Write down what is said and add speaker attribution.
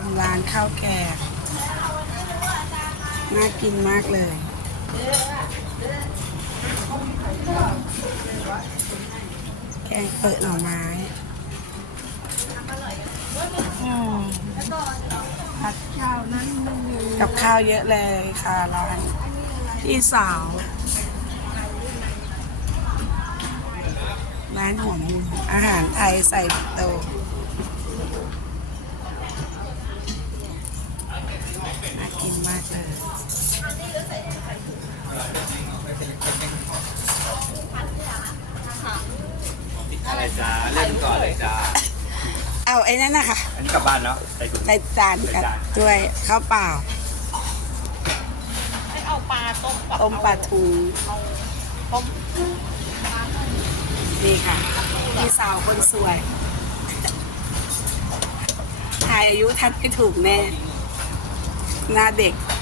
Speaker 1: ร้านข้าวแกงน่ากินมากเลย แกงเปิดหน่อไม้
Speaker 2: ผัดข้าวนั้นมันมี
Speaker 1: กับข้าวเยอะเลยค่ะร้านพี่สาว ร้านหัวมุมอาหารไทยใส่โตน่ากินมากเลย
Speaker 3: อะไรจ้าเล่นก่อนเลยจ้า
Speaker 1: เอาไอ้นั่นนะคะ
Speaker 3: อันนี้กลับบ้านแล้วใส่ถุง
Speaker 1: ใส่จานกับด้วยข้าวเปล่า
Speaker 2: ให้เอาปลาต้มกับ
Speaker 1: ต้มปลาทู
Speaker 2: เอาต้ม
Speaker 1: นี่ค่ะพี่สาวคนสวยทายอายุทัดไม่ถูกแน่ หน้าเด็ก